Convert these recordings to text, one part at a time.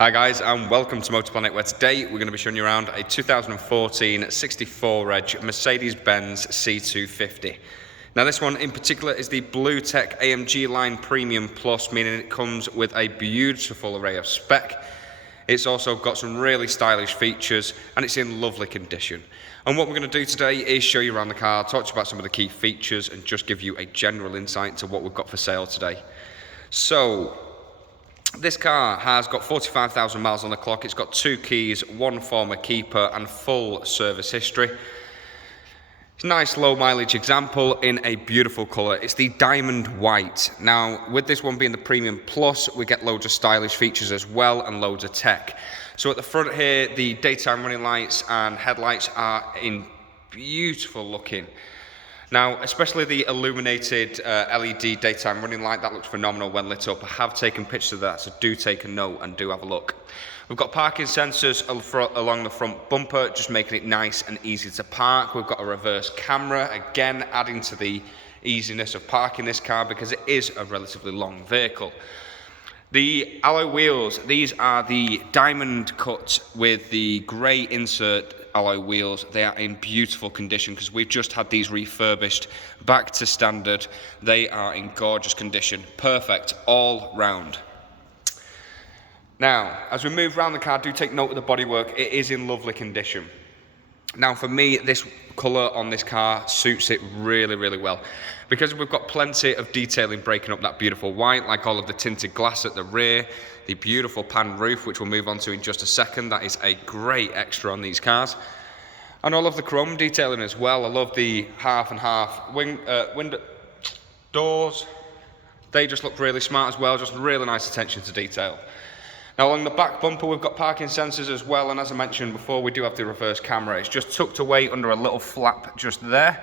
Hi guys, and welcome to Motor Planet, where today we're going to be showing you around a 2014 64 reg Mercedes-Benz C250. Now this one in particular is the Blue Tech AMG Line Premium Plus, meaning it comes with a beautiful array of spec. It's also got some really stylish features and it's in lovely condition. And what we're going to do today is show you around the car, talk to you about some of the key features and just give you a general insight into what we've got for sale today. So, this car has got 45,000 miles on the clock. It's got 2 keys, 1 former keeper and full service history. It's a nice low mileage example in a beautiful colour. It's the diamond white. Now with this one being the Premium Plus, we get loads of stylish features as well and loads of tech. So at the front here, the daytime running lights and headlights are in beautiful looking. Now, especially the illuminated LED daytime running light, that looks phenomenal when lit up. I have taken pictures of that, so do take a note and do have a look. We've got parking sensors along the front bumper, just making it nice and easy to park. We've got a reverse camera, again adding to the easiness of parking this car because it is a relatively long vehicle. The alloy wheels, these are the diamond cut with the grey insert alloy wheels. They are in beautiful condition because we've just had these refurbished back to standard. They are in gorgeous condition, perfect all round. Now, as we move around the car, do take note of the bodywork. It is in lovely condition. Now for me, this colour on this car suits it really, really well because we've got plenty of detailing breaking up that beautiful white, like all of the tinted glass at the rear, the beautiful pan roof, which we'll move on to in just a second. That is a great extra on these cars. And all of the chrome detailing as well. I love the half and half window doors. They just look really smart as well, just really nice attention to detail. Now along the back bumper we've got parking sensors as well, and as I mentioned before, we do have the reverse camera. It's just tucked away under a little flap just there.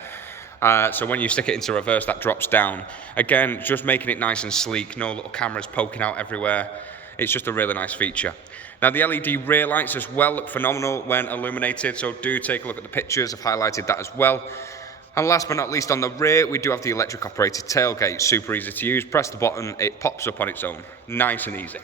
So when you stick it into reverse, that drops down. Again, just making it nice and sleek, no little cameras poking out everywhere. It's just a really nice feature. Now the LED rear lights as well look phenomenal when illuminated, so do take a look at the pictures. I've highlighted that as well. And last but not least, on the rear, we do have the electric operated tailgate. Super easy to use. Press the button, it pops up on its own. Nice and easy.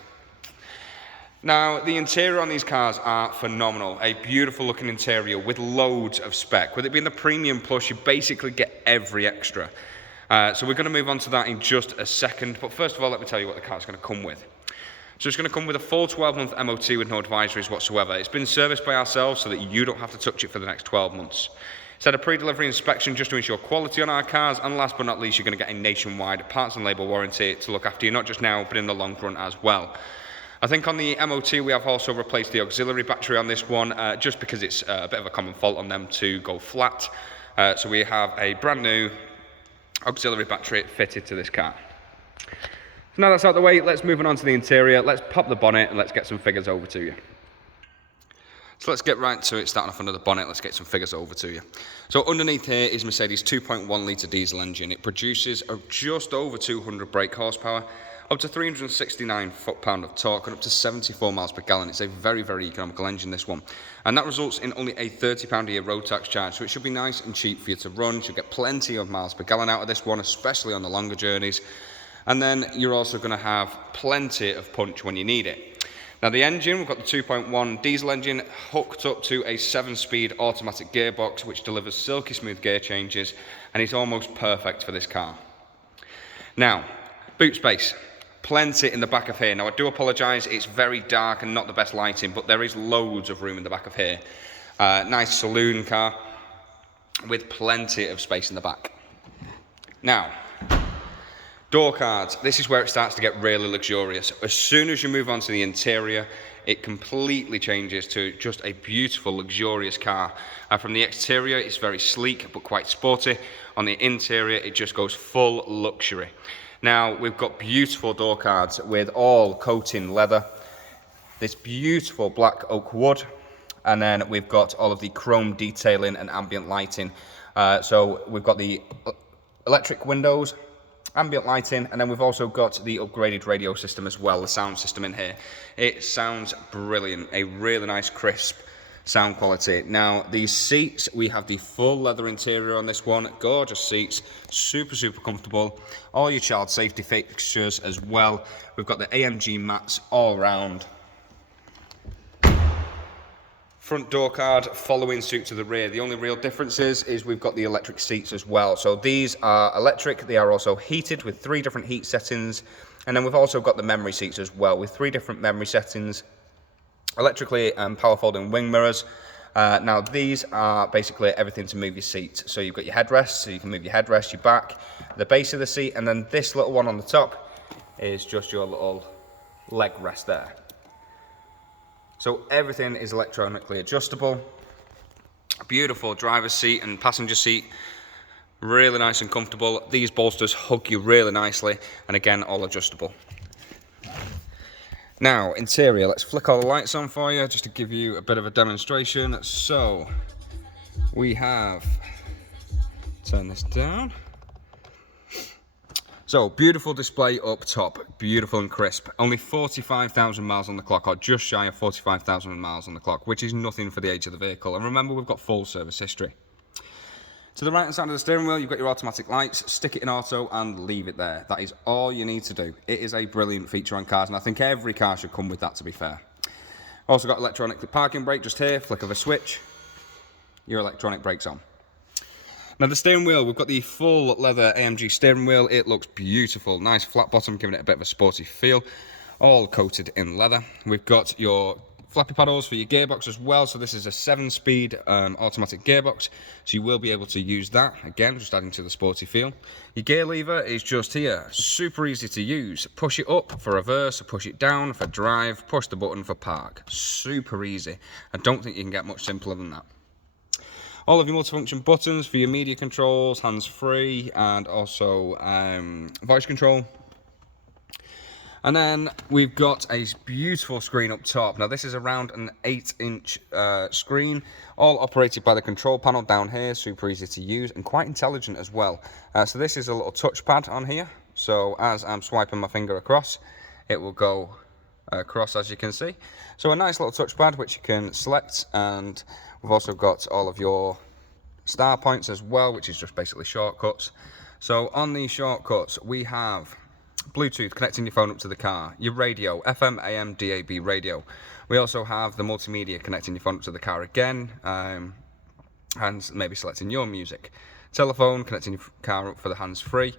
Now, the interior on these cars are phenomenal. A beautiful looking interior with loads of spec. With it being the Premium Plus, you basically get every extra. So we're going to move on to that in just a second. But first of all, let me tell you what the car's going to come with. So it's going to come with a full 12-month MOT with no advisories whatsoever. It's been serviced by ourselves so that you don't have to touch it for the next 12 months. It's had a pre-delivery inspection just to ensure quality on our cars. And last but not least, you're going to get a nationwide parts and labour warranty to look after you, not just now, but in the long run as well. I think on the MOT we have also replaced the auxiliary battery on this one just because it's a bit of a common fault on them to go flat. So we have a brand new auxiliary battery fitted to this car. So now that's out of the way, let's move on to the interior. Let's pop the bonnet and let's get some figures over to you. So let's get right to it, starting off under the bonnet, let's get some figures over to you. So underneath here is Mercedes' 2.1 litre diesel engine. It produces just over 200 brake horsepower, up to 369 foot-pound of torque and up to 74 miles per gallon. It's a very, very economical engine, this one. And that results in only a £30 a year road tax charge, so it should be nice and cheap for you to run. You should get plenty of miles per gallon out of this one, especially on the longer journeys. And then you're also going to have plenty of punch when you need it. Now the engine, we've got the 2.1 diesel engine hooked up to a 7-speed automatic gearbox, which delivers silky smooth gear changes, and it's almost perfect for this car. Now, boot space. Plenty in the back of here. Now I do apologise, it's very dark and not the best lighting, but there is loads of room in the back of here. Nice saloon car with plenty of space in the back. Now, door cards. This is where it starts to get really luxurious. As soon as you move on to the interior, it completely changes to just a beautiful, luxurious car. From the exterior, it's very sleek but quite sporty. On the interior, it just goes full luxury. Now, we've got beautiful door cards with all coating leather, this beautiful black oak wood, and then we've got all of the chrome detailing and ambient lighting. So we've got the electric windows, ambient lighting, and then we've also got the upgraded radio system as well, the sound system in here. It sounds brilliant, a really nice crisp sound quality. Now these seats, we have the full leather interior on this one, gorgeous seats, super comfortable, all your child safety fixtures as well. We've got the AMG mats all round. Front door card, following suit to the rear. The only real difference is we've got the electric seats as well. So these are electric, they are also heated with 3 different heat settings. And then we've also got the memory seats as well with 3 different memory settings. Electrically power folding wing mirrors. Now these are basically everything to move your seat. So you've got your headrest, so you can move your headrest, your back, the base of the seat, and then this little one on the top is just your little leg rest there. So everything is electronically adjustable. Beautiful driver's seat and passenger seat. Really nice and comfortable. These bolsters hug you really nicely, and again, all adjustable. Now, interior, let's flick all the lights on for you, just to give you a bit of a demonstration. So, we have, turn this down. So, beautiful display up top, beautiful and crisp. Only 45,000 miles on the clock, or just shy of 45,000 miles on the clock, which is nothing for the age of the vehicle. And remember, we've got full service history. To the right hand side of the steering wheel, you've got your automatic lights. Stick it in auto and leave it there. That is all you need to do. It is a brilliant feature on cars, and I think every car should come with that, to be fair. Also got electronic parking brake just here, flick of a switch. Your electronic brakes on. Now the steering wheel, we've got the full leather AMG steering wheel. It looks beautiful. Nice flat bottom, giving it a bit of a sporty feel. All coated in leather. We've got your flappy paddles for your gearbox as well. So this is a 7-speed automatic gearbox. So you will be able to use that. Again, just adding to the sporty feel. Your gear lever is just here. Super easy to use. Push it up for reverse, push it down for drive, push the button for park. Super easy. I don't think you can get much simpler than that. All of your multifunction buttons for your media controls, hands-free, and also voice control. And then we've got a beautiful screen up top. Now this is around an 8-inch screen, all operated by the control panel down here, super easy to use and quite intelligent as well. So this is a little touchpad on here. So as I'm swiping my finger across, it will go across, as you can see. So a nice little touchpad which you can select, and we've also got all of your star points as well, which is just basically shortcuts. So on these shortcuts we have Bluetooth, connecting your phone up to the car, your radio, FM, AM, DAB radio. We also have the multimedia, connecting your phone up to the car again, and maybe selecting your music. Telephone, connecting your car up for the hands-free.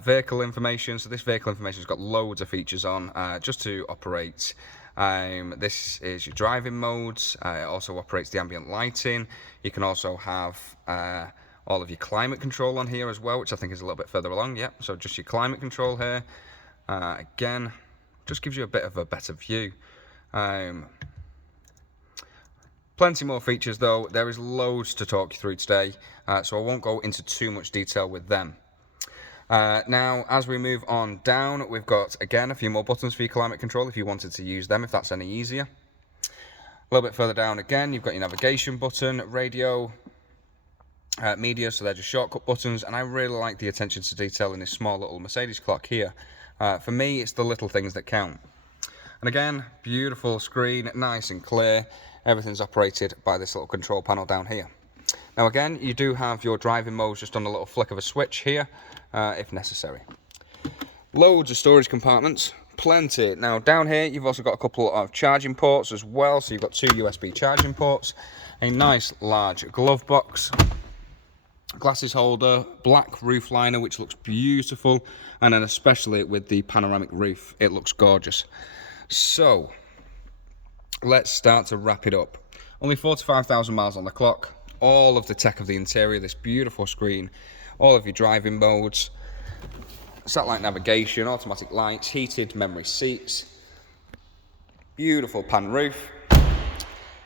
Vehicle information, so this vehicle information has got loads of features on just to operate. This is your driving modes. It also operates the ambient lighting. You can also have all of your climate control on here as well, which I think is a little bit further along. Yep, so just your climate control here. Again, just gives you a bit of a better view. Plenty more features though. There is loads to talk you through today, so I won't go into too much detail with them. Now, as we move on down, we've got, again, a few more buttons for your climate control if you wanted to use them, if that's any easier. A little bit further down again, you've got your navigation button, radio, media, so they're just shortcut buttons, and I really like the attention to detail in this small little Mercedes clock here. For me, it's the little things that count. And again, beautiful screen, nice and clear. Everything's operated by this little control panel down here. Now again, you do have your driving modes just on a little flick of a switch here, if necessary. Loads of storage compartments, plenty. Now down here, you've also got a couple of charging ports as well. So you've got 2 USB charging ports, a nice large glove box, glasses holder, black roof liner, which looks beautiful, and then especially with the panoramic roof, it looks gorgeous. So let's start to wrap it up. Only 45,000 miles on the clock. All of the tech of the interior, this beautiful screen, all of your driving modes, satellite navigation, automatic lights, heated memory seats, beautiful pan roof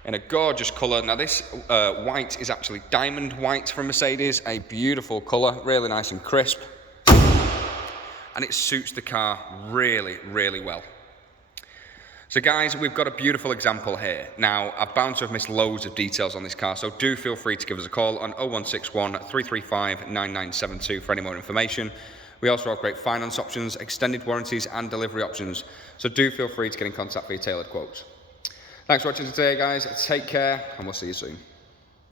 in a gorgeous colour. Now this white is actually diamond white from Mercedes, a beautiful colour, really nice and crisp, and it suits the car really, really well. So guys, we've got a beautiful example here. Now, I'm bound to have missed loads of details on this car, so do feel free to give us a call on 0161 335 9972 for any more information. We also have great finance options, extended warranties and delivery options, so do feel free to get in contact for your tailored quotes. Thanks for watching today, guys. Take care, and we'll see you soon.